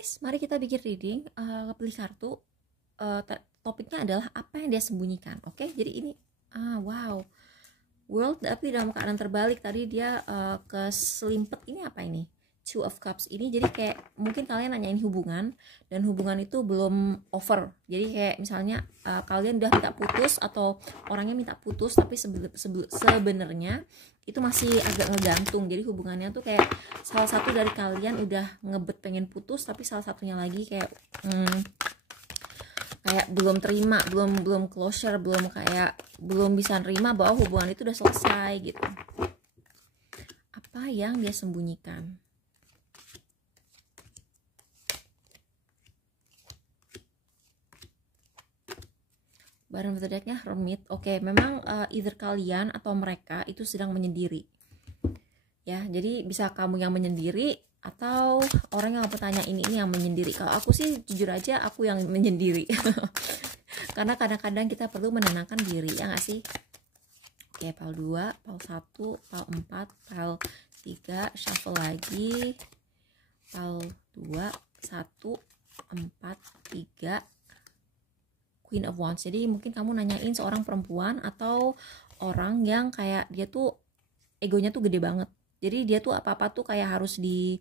guys, mari kita bikin reading. Pilih kartu. Topiknya adalah apa yang dia sembunyikan. Oke, jadi ini wow, world tapi dalam keadaan terbalik. Tadi dia keselimpet. Ini apa ini? Two of Cups ini. Jadi kayak mungkin kalian nanyain hubungan dan hubungan itu belum over. Jadi kayak misalnya kalian udah minta putus atau orangnya minta putus, tapi sebenarnya itu masih agak ngegantung. Jadi hubungannya tuh kayak salah satu dari kalian udah ngebet pengen putus, tapi salah satunya lagi kayak kayak belum terima, belum closure, belum bisa nerima bahwa hubungan itu udah selesai gitu. Apa yang dia sembunyikan? Barang decknya Hermit. Oke, memang either kalian atau mereka itu sedang menyendiri. Ya, jadi bisa kamu yang menyendiri atau orang yang bertanya ini yang menyendiri. Kalau aku sih jujur aja aku yang menyendiri. Karena kadang-kadang kita perlu menenangkan diri, ya nggak sih? Oke, pile 2, pile 1, pile 4, pile 3, shuffle lagi. Pile 2, 1, 4, 3, Queen of Wands. Jadi mungkin kamu nanyain seorang perempuan atau orang yang kayak dia tuh egonya tuh gede banget. Jadi dia tuh apa-apa tuh kayak harus ini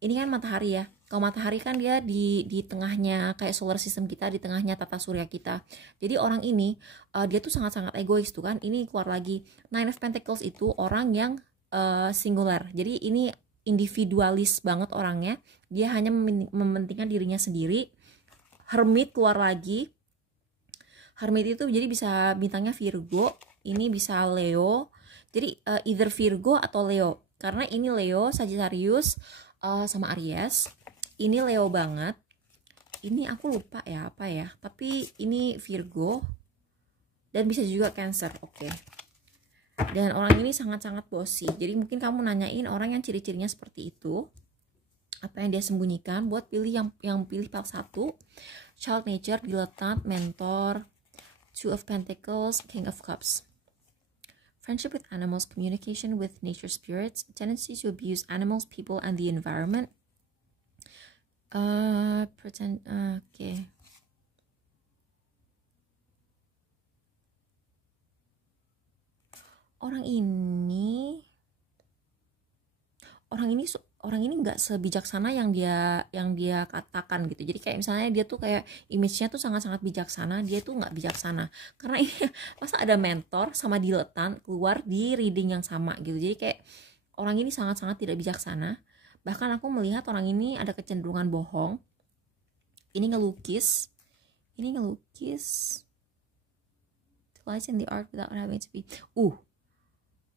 kan matahari ya. Kalau matahari kan dia di tengahnya kayak solar system kita, di tengahnya tata surya kita. Jadi orang ini dia tuh sangat-sangat egois tuh kan. Ini keluar lagi. Nine of Pentacles itu orang yang singular. Jadi ini individualis banget orangnya. Dia hanya mementingkan dirinya sendiri. Hermit keluar lagi. Hermit itu jadi bisa bintangnya Virgo, ini bisa Leo. Jadi either Virgo atau Leo. Karena ini Leo, Sagittarius sama Aries. Ini Leo banget. Ini aku lupa ya apa ya. Tapi ini Virgo dan bisa juga Cancer. Oke. Dan orang ini sangat-sangat bossy. Jadi mungkin kamu nanyain orang yang ciri-cirinya seperti itu. Apa yang dia sembunyikan, buat pilih yang pilih part 1. Child nature, dilettante, mentor, Two of Pentacles, King of Cups. Friendship with animals, communication with nature spirits, tendency to abuse animals, people, and the environment. Okay. Orang ini nggak sebijaksana yang dia katakan gitu. Jadi kayak misalnya dia tuh kayak image-nya tuh sangat-sangat bijaksana, dia tuh nggak bijaksana. Karena ini masa ada mentor sama diletan keluar di reading yang sama gitu. Jadi kayak orang ini sangat-sangat tidak bijaksana. Bahkan aku melihat orang ini ada kecenderungan bohong. Ini ngelukis. Lies in the art without having to be.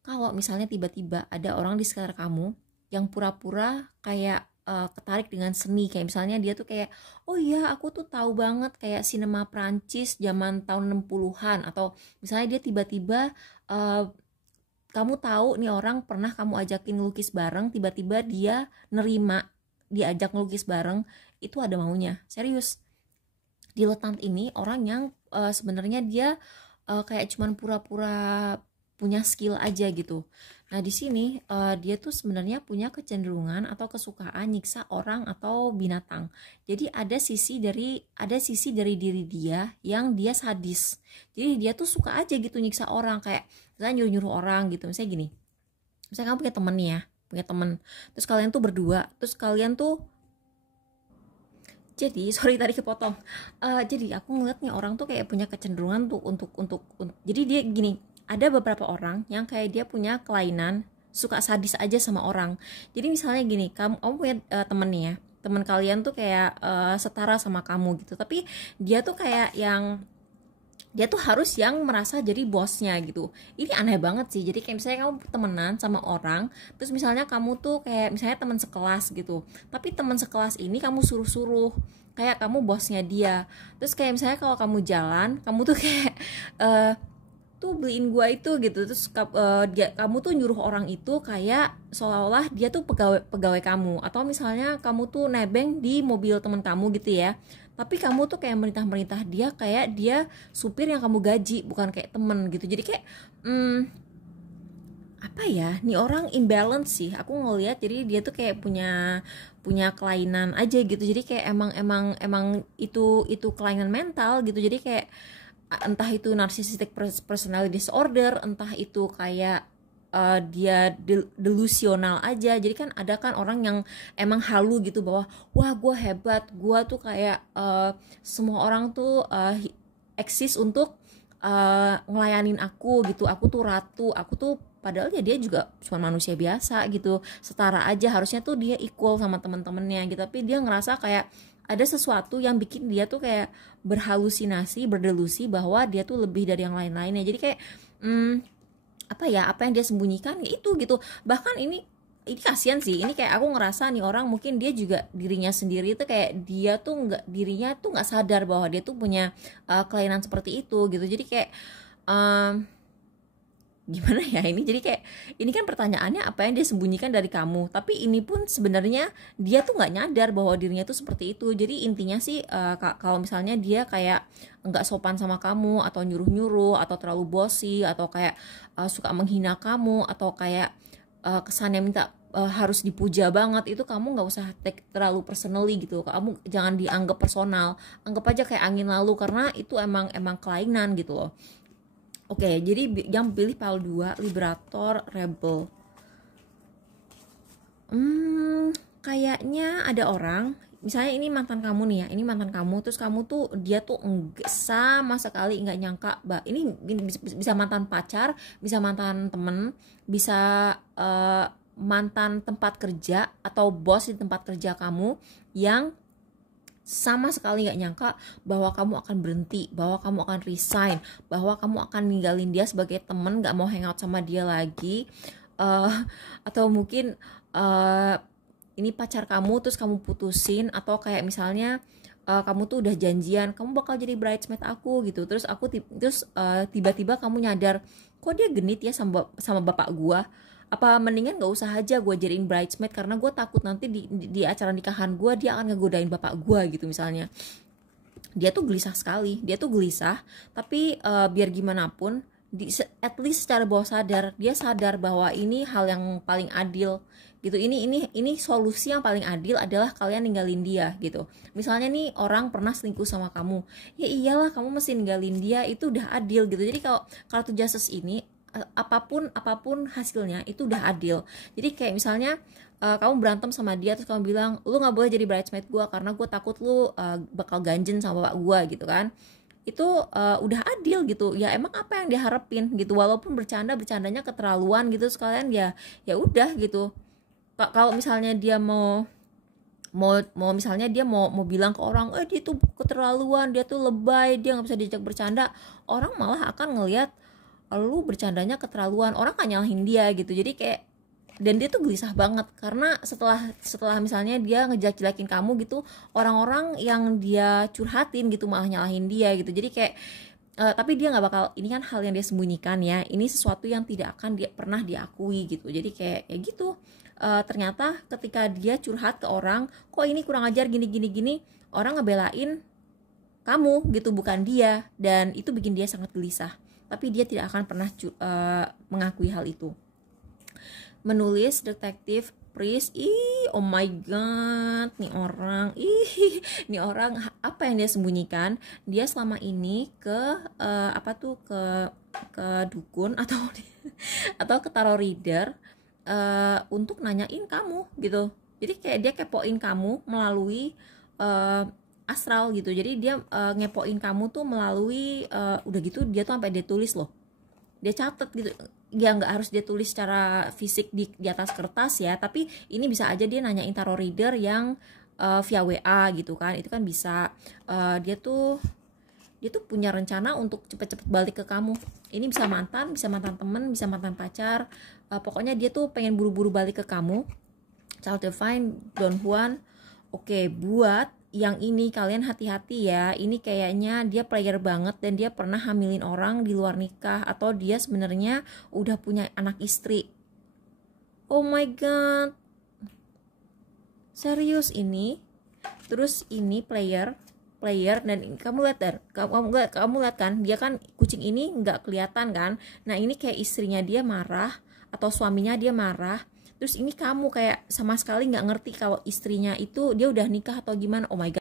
Kalau misalnya tiba-tiba ada orang di sekitar kamu yang pura-pura kayak ketarik dengan seni, kayak misalnya dia tuh kayak, oh iya aku tuh tahu banget kayak sinema Prancis zaman tahun 60-an, atau misalnya dia tiba-tiba kamu tahu nih orang pernah kamu ajakin ngelukis bareng, tiba-tiba dia nerima diajak ngelukis bareng, itu ada maunya, serius. Diletant ini orang yang sebenarnya dia kayak cuman pura-pura punya skill aja gitu. Nah di sini dia tuh sebenarnya punya kecenderungan atau kesukaan nyiksa orang atau binatang. Jadi ada sisi dari diri dia yang dia sadis. Jadi dia tuh suka aja gitu nyiksa orang, kayak misalnya nyuruh orang gitu. Misalnya gini, misalnya kamu punya temen nih ya, terus kalian tuh berdua, terus kalian tuh jadi sorry tadi kepotong. Jadi aku ngeliat nih orang tuh kayak punya kecenderungan tuh untuk jadi dia gini. Ada beberapa orang yang kayak dia punya kelainan suka sadis aja sama orang. Jadi misalnya gini, kamu punya temen nih ya, temen kalian tuh kayak setara sama kamu gitu, tapi dia tuh kayak yang dia tuh harus yang merasa jadi bosnya gitu. Ini aneh banget sih. Jadi kayak misalnya kamu temenan sama orang, terus misalnya kamu tuh kayak misalnya teman sekelas gitu, tapi teman sekelas ini kamu suruh-suruh kayak kamu bosnya dia. Terus kayak misalnya kalau kamu jalan, kamu tuh kayak tuh beliin gua itu gitu, terus kamu tuh nyuruh orang itu kayak seolah-olah dia tuh pegawai kamu. Atau misalnya kamu tuh nebeng di mobil teman kamu gitu ya, tapi kamu tuh kayak merintah dia kayak dia supir yang kamu gaji, bukan kayak temen gitu. Jadi kayak apa ya, nih orang imbalance sih aku ngeliat. Jadi dia tuh kayak punya punya kelainan aja gitu. Jadi kayak emang itu kelainan mental gitu. Jadi kayak entah itu narcissistic personality disorder, entah itu kayak dia delusional aja. Jadi kan ada kan orang yang emang halu gitu bahwa wah gue hebat, gue tuh kayak semua orang tuh eksis untuk ngelayanin aku gitu, aku tuh ratu, aku tuh, padahal ya dia juga cuma manusia biasa gitu, setara aja, harusnya tuh dia equal sama teman-temannya gitu. Tapi dia ngerasa kayak ada sesuatu yang bikin dia tuh kayak berhalusinasi, berdelusi bahwa dia tuh lebih dari yang lain-lainnya. Jadi kayak apa yang dia sembunyikan ya itu gitu. Bahkan ini kasihan sih, ini kayak aku ngerasa nih orang mungkin dia juga dirinya sendiri itu kayak dia tuh dirinya tuh nggak sadar bahwa dia tuh punya kelainan seperti itu gitu. Jadi kayak gimana ya ini, jadi kayak ini kan pertanyaannya apa yang dia sembunyikan dari kamu, tapi ini pun sebenarnya dia tuh nggak nyadar bahwa dirinya tuh seperti itu. Jadi intinya sih kalau misalnya dia kayak nggak sopan sama kamu atau nyuruh-nyuruh atau terlalu bossy atau kayak suka menghina kamu atau kayak kesannya minta harus dipuja banget, itu kamu nggak usah take terlalu personally gitu. Kamu jangan dianggap personal, anggap aja kayak angin lalu, karena itu emang kelainan gitu loh. Oke, jadi yang pilih pile 2, Liberator, Rebel. Kayaknya ada orang, misalnya ini mantan kamu nih ya, ini mantan kamu, terus kamu tuh, dia tuh enggak sama sekali nggak nyangka, ini bisa mantan pacar, bisa mantan temen, bisa mantan tempat kerja atau bos di tempat kerja kamu yang sama sekali gak nyangka bahwa kamu akan berhenti, bahwa kamu akan resign, bahwa kamu akan ninggalin dia sebagai temen, gak mau hangout sama dia lagi, atau mungkin ini pacar kamu terus kamu putusin, atau kayak misalnya kamu tuh udah janjian kamu bakal jadi bridesmaid aku gitu, terus tiba-tiba kamu nyadar kok dia genit ya sama bapak gua, apa mendingan gak usah aja gue jadiin bridesmaid karena gue takut nanti di acara nikahan gue dia akan ngegodain bapak gue gitu misalnya. Dia tuh gelisah sekali, tapi biar gimana pun at least secara bawah sadar dia sadar bahwa ini hal yang paling adil gitu. Ini solusi yang paling adil adalah kalian ninggalin dia gitu. Misalnya nih orang pernah selingkuh sama kamu, ya iyalah kamu mesti ninggalin dia, itu udah adil gitu. Jadi kalau to justice ini apapun hasilnya itu udah adil. Jadi kayak misalnya kamu berantem sama dia terus kamu bilang lu nggak boleh jadi bridesmaid gue karena gue takut lu bakal ganjen sama bapak gue gitu kan, itu udah adil gitu ya. Emang apa yang diharapin gitu, walaupun bercandanya keterlaluan gitu sekalian, ya udah gitu. Kalau misalnya dia mau misalnya dia mau bilang ke orang dia tuh keterlaluan, dia tuh lebay, dia nggak bisa diajak bercanda, orang malah akan ngelihat lu bercandanya keterlaluan, orang kan nyalahin dia gitu. Jadi kayak, dan dia tuh gelisah banget karena setelah misalnya dia ngejelekin kamu gitu, orang-orang yang dia curhatin gitu malah nyalahin dia gitu. Jadi kayak tapi dia nggak bakal, ini kan hal yang dia sembunyikan ya, ini sesuatu yang tidak akan dia pernah diakui gitu. Jadi kayak gitu, ternyata ketika dia curhat ke orang, kok ini kurang ajar gini, orang ngebelain kamu gitu, bukan dia, dan itu bikin dia sangat gelisah. Tapi dia tidak akan pernah mengakui hal itu. Menulis, detektif, priest, oh my god, nih orang apa yang dia sembunyikan? Dia selama ini ke dukun atau ke tarot reader untuk nanyain kamu gitu. Jadi kayak dia kepoin kamu melalui astral gitu. Jadi dia ngepoin kamu tuh melalui udah gitu dia tuh sampai dia tulis loh, dia catat gitu ya, nggak harus dia tulis secara fisik di atas kertas ya, tapi ini bisa aja dia nanyain tarot reader yang via WA gitu kan, itu kan bisa. Dia tuh punya rencana untuk cepet-cepet balik ke kamu. Ini bisa mantan temen, bisa mantan pacar, pokoknya dia tuh pengen buru-buru balik ke kamu. Child Divine, Don Juan. Oke, buat yang ini kalian hati-hati ya, ini kayaknya dia player banget dan dia pernah hamilin orang di luar nikah, atau dia sebenarnya udah punya anak istri. Oh my god, serius ini. Terus ini player, dan kamu lihat kan, dia kan kucing ini nggak kelihatan kan. Nah ini kayak istrinya dia marah atau suaminya dia marah, Terus ini kamu kayak sama sekali nggak ngerti kalau istrinya itu dia udah nikah atau gimana. Oh my god,